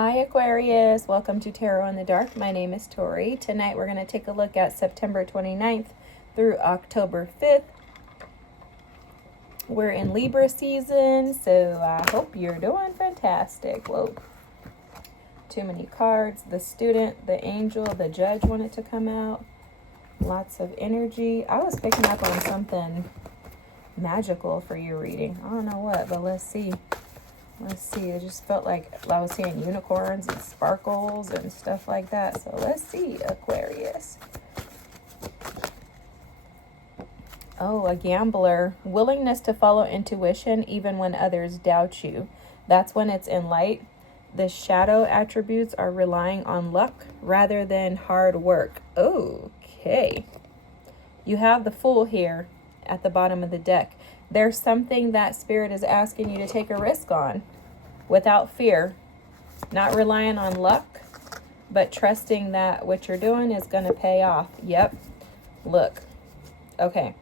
Hi Aquarius, welcome to Tarot in the Dark. My name is Tori. Tonight we're going to take a look at September 29th through October 5th. We're in Libra season, so I hope you're doing fantastic. Whoa, too many cards. The student, the angel, the judge wanted to come out. Lots of energy. I was picking up on something magical for your reading. I don't know what, but let's see. Let's see, it just felt like I was seeing unicorns and sparkles and stuff like that. So let's see, Aquarius. Oh, a gambler. Willingness to follow intuition even when others doubt you. That's when it's in light. The shadow attributes are relying on luck rather than hard work. Okay. You have the Fool here at the bottom of the deck. There's something that Spirit is asking you to take a risk on without fear, not relying on luck, but trusting that what you're doing is going to pay off. Yep. Look. Okay.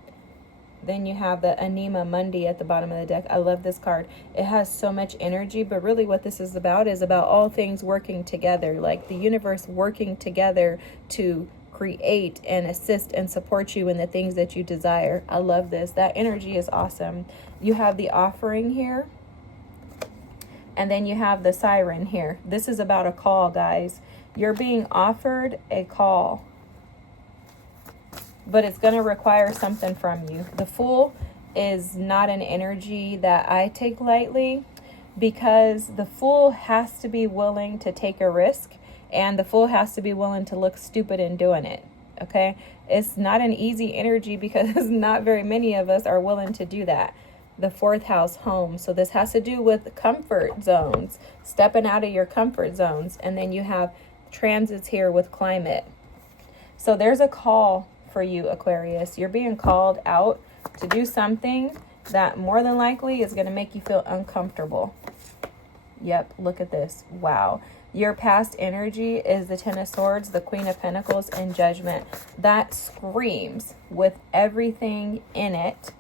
Then you have the Anima Mundi at the bottom of the deck. I love this card. It has so much energy, but really what this is about all things working together, like the universe working together to create and assist and support you in the things that you desire. I love this. That energy is awesome. You have the Offering here. And then you have the Siren here. This is about a call, guys. You're being offered a call, but it's going to require something from you. The Fool is not an energy that I take lightly, because the Fool has to be willing to take a risk. And the Fool has to be willing to look stupid in doing it, okay? It's not an easy energy because not very many of us are willing to do that. The fourth house, home. So this has to do with comfort zones, stepping out of your comfort zones. And then you have transits here with climate. So there's a call for you, Aquarius. You're being called out to do something that more than likely is going to make you feel uncomfortable. Yep, look at this. Wow. Your past energy is the Ten of Swords, the Queen of Pentacles, and Judgment. That screams with everything in it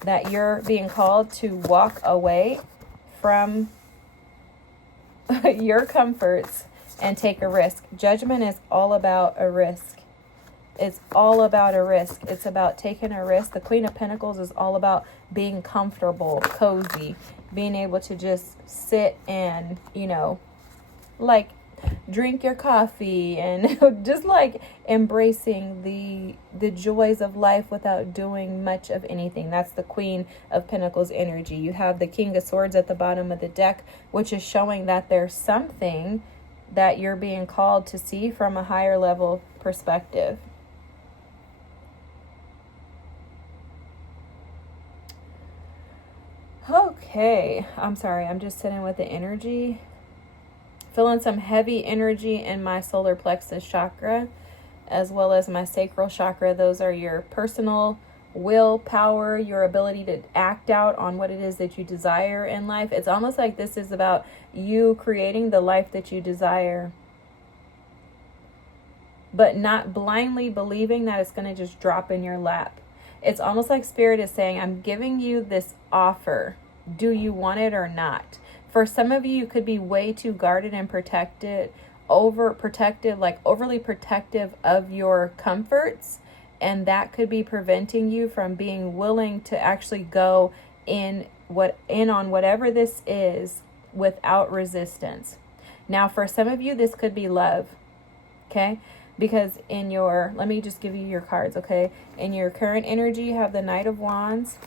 that you're being called to walk away from your comforts and take a risk. Judgment is all about a risk. It's all about a risk. It's about taking a risk. The Queen of Pentacles is all about being comfortable, cozy, being able to just sit and, like drink your coffee and just like embracing the joys of life without doing much of anything. That's the Queen of Pentacles energy. You have the King of Swords at the bottom of the deck, which is showing that there's something that you're being called to see from a higher level perspective. Okay, I'm sorry, I'm just sitting with the energy. Feeling some heavy energy in my solar plexus chakra, as well as my sacral chakra. Those are your personal willpower, your ability to act out on what it is that you desire in life. It's almost like this is about you creating the life that you desire, but not blindly believing that it's going to just drop in your lap. It's almost like Spirit is saying, I'm giving you this offer. Do you want it or not? For some of you, you could be way too guarded and protected, overly protective of your comforts. And that could be preventing you from being willing to actually go in on whatever this is without resistance. Now, for some of you, this could be love. Okay? Because let me just give you your cards, okay? In your current energy, you have the Knight of Wands,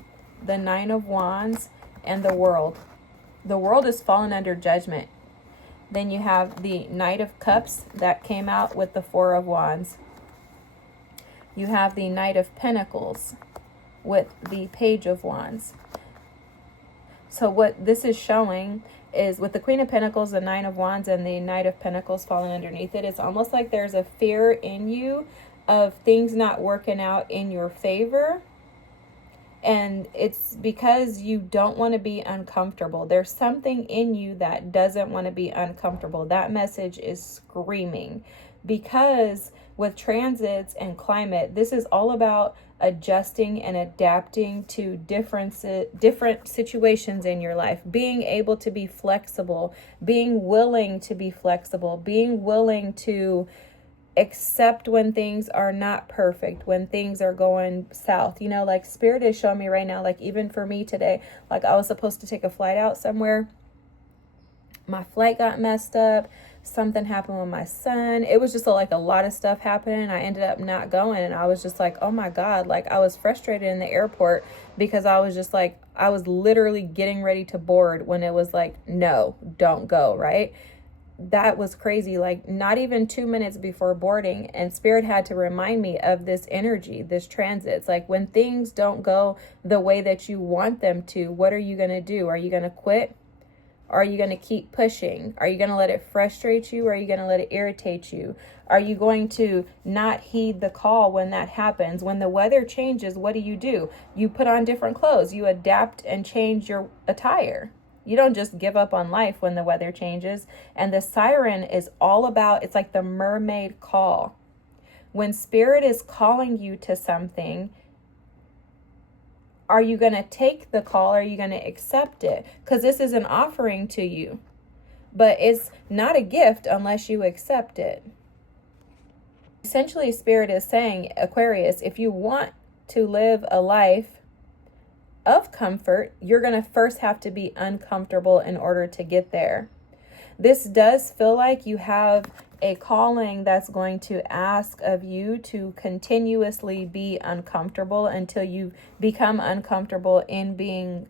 the Nine of Wands, and the World. The World is fallen under judgment. Then you have the Knight of Cups that came out with the Four of Wands. You have the Knight of Pentacles with the Page of Wands. So what this is showing is with the Queen of Pentacles, the Nine of Wands, and the Knight of Pentacles falling underneath it, it's almost like there's a fear in you of things not working out in your favor. And it's because you don't want to be uncomfortable. There's something in you that doesn't want to be uncomfortable. That message is screaming. Because with transits and climate, this is all about adjusting and adapting to different situations in your life, being able to be flexible, being willing to be flexible, being willing to accept when things are not perfect, when things are going south. You know, like Spirit is showing me right now, like even for me today, like I was supposed to take a flight out somewhere. My flight got messed up. Something happened with my son. It was just like a lot of stuff happening. I ended up not going, and I was just like, oh my God, like I was frustrated in the airport because I was just like, I was literally getting ready to board when it was like, no, don't go, right? That was crazy. Like not even 2 minutes before boarding, and Spirit had to remind me of this energy, this transit. It's like when things don't go the way that you want them to, what are you going to do? Are you going to quit? Are you going to keep pushing? Are you going to let it frustrate you? Or are you going to let it irritate you? Are you going to not heed the call when that happens? When the weather changes, what do? You put on different clothes. You adapt and change your attire. You don't just give up on life when the weather changes. And the siren is all about, it's like the mermaid call. When Spirit is calling you to something, are you going to take the call? Or are you going to accept it? Because this is an offering to you. But it's not a gift unless you accept it. Essentially, Spirit is saying, Aquarius, if you want to live a life of comfort, you're going to first have to be uncomfortable in order to get there. This does feel like you have a calling that's going to ask of you to continuously be uncomfortable until you become comfortable in being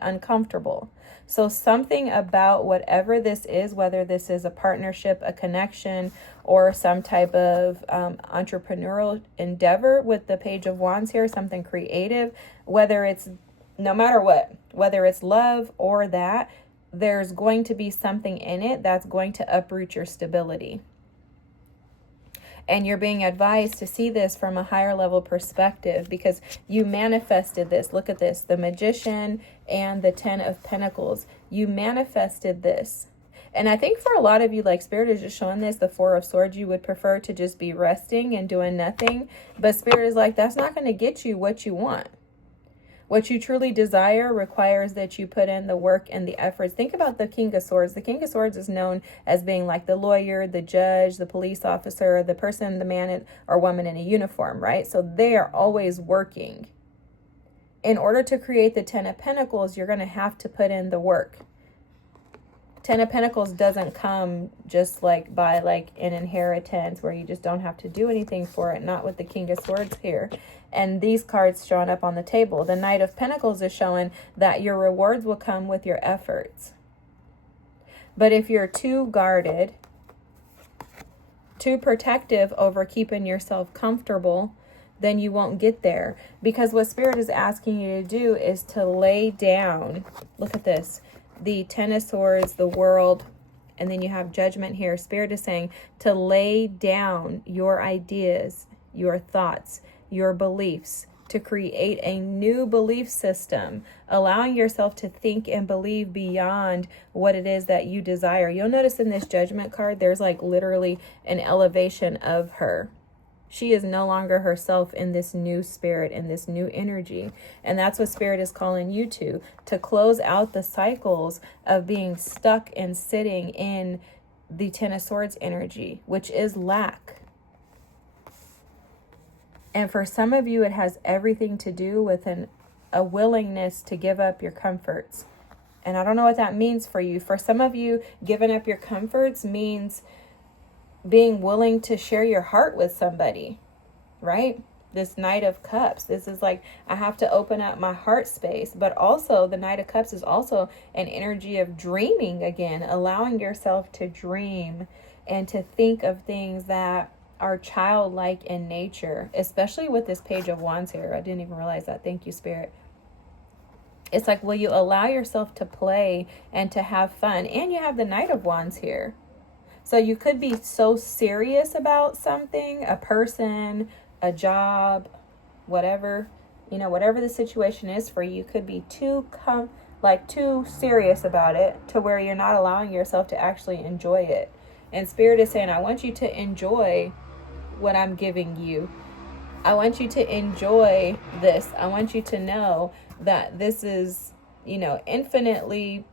uncomfortable. So something about whatever this is, whether this is a partnership, a connection, or some type of entrepreneurial endeavor with the Page of Wands here, something creative, whether it's no matter what, whether it's love or that, there's going to be something in it that's going to uproot your stability. And you're being advised to see this from a higher level perspective because you manifested this. Look at this, the Magician and the 10 of Pentacles. You manifested this. And I think for a lot of you, like Spirit is just showing this, the 4 of Swords, you would prefer to just be resting and doing nothing. But Spirit is like, that's not going to get you what you want. What you truly desire requires that you put in the work and the efforts. Think about the King of Swords. The King of Swords is known as being like the lawyer, the judge, the police officer, the person, the man or woman in a uniform, right? So they are always working. In order to create the 10 of Pentacles, you're going to have to put in the work. 10 of Pentacles doesn't come just like by like an inheritance where you just don't have to do anything for it. Not with the King of Swords here. And these cards showing up on the table. The Knight of Pentacles is showing that your rewards will come with your efforts. But if you're too guarded, too protective over keeping yourself comfortable, then you won't get there. Because what Spirit is asking you to do is to lay down. Look at this. The 10 of Swords, the World, and then you have Judgment here. Spirit is saying to lay down your ideas, your thoughts, your beliefs, to create a new belief system, allowing yourself to think and believe beyond what it is that you desire. You'll notice in this Judgment card, there's like literally an elevation of her. She is no longer herself in this new spirit, in this new energy. And that's what Spirit is calling you to close out the cycles of being stuck and sitting in the 10 of Swords energy, which is lack. And for some of you, it has everything to do with a willingness to give up your comforts. And I don't know what that means for you. For some of you, giving up your comforts means being willing to share your heart with somebody, right? This Knight of Cups, this is like, I have to open up my heart space. But also the Knight of Cups is also an energy of dreaming again, allowing yourself to dream and to think of things that are childlike in nature, especially with this Page of Wands here. I didn't even realize that. Thank you, Spirit. It's like, will you allow yourself to play and to have fun? And you have the Knight of Wands here. So you could be so serious about something, a person, a job, whatever, whatever the situation is for you, could be too serious about it to where you're not allowing yourself to actually enjoy it. And Spirit is saying, I want you to enjoy what I'm giving you. I want you to enjoy this. I want you to know that this is, infinitely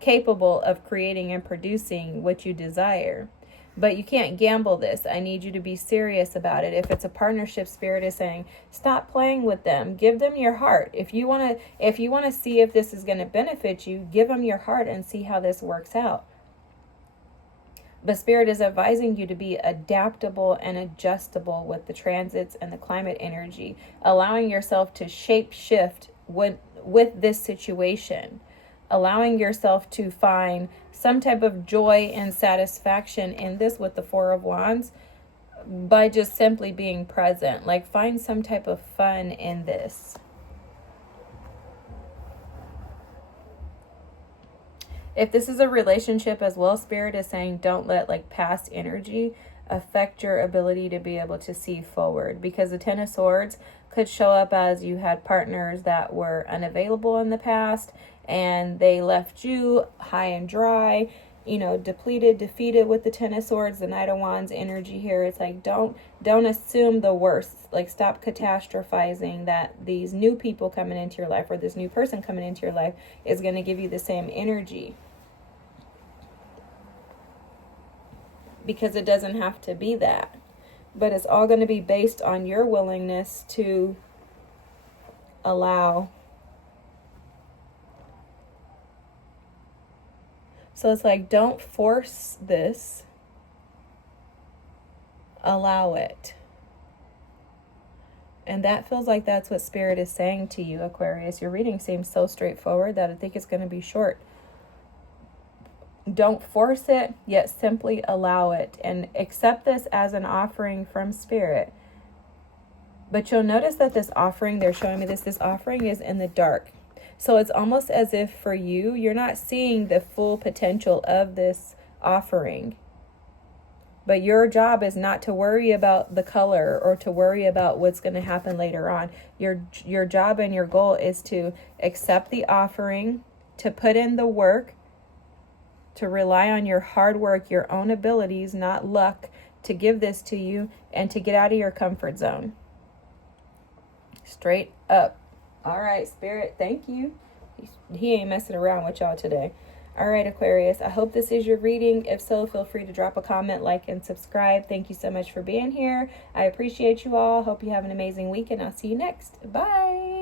capable of creating and producing what you desire. But you can't gamble this. I need you to be serious about it. If it's a partnership, Spirit is saying, stop playing with them. Give them your heart. If you want to see if this is going to benefit you, give them your heart and see how this works out. But Spirit is advising you to be adaptable and adjustable with the transits and the climate energy, allowing yourself to shape shift with this situation, allowing yourself to find some type of joy and satisfaction in this with the Four of Wands by just simply being present. Like, find some type of fun in this. If this is a relationship as well, Spirit is saying don't let past energy affect your ability to be able to see forward, because the Ten of Swords could show up as you had partners that were unavailable in the past and they left you high and dry, depleted, defeated with the Ten of Swords. The Knight of Wands energy here, it's like don't assume the worst. Like, stop catastrophizing that these new people coming into your life or this new person coming into your life is going to give you the same energy, because it doesn't have to be that. But it's all going to be based on your willingness to allow. So it's like, don't force this. Allow it. And that feels like that's what Spirit is saying to you, Aquarius. Your reading seems so straightforward that I think it's going to be short. Don't force it, yet simply allow it. And accept this as an offering from Spirit. But you'll notice that this offering, they're showing me this offering is in the dark. So it's almost as if for you, you're not seeing the full potential of this offering. But your job is not to worry about the color or to worry about what's going to happen later on. Your job and your goal is to accept the offering, to put in the work, to rely on your hard work, your own abilities, not luck, to give this to you and to get out of your comfort zone. Straight up. All right, Spirit, thank you. He ain't messing around with y'all today. All right, Aquarius, I hope this is your reading. If so, feel free to drop a comment, like, and subscribe. Thank you so much for being here. I appreciate you all. Hope you have an amazing week, and I'll see you next. Bye.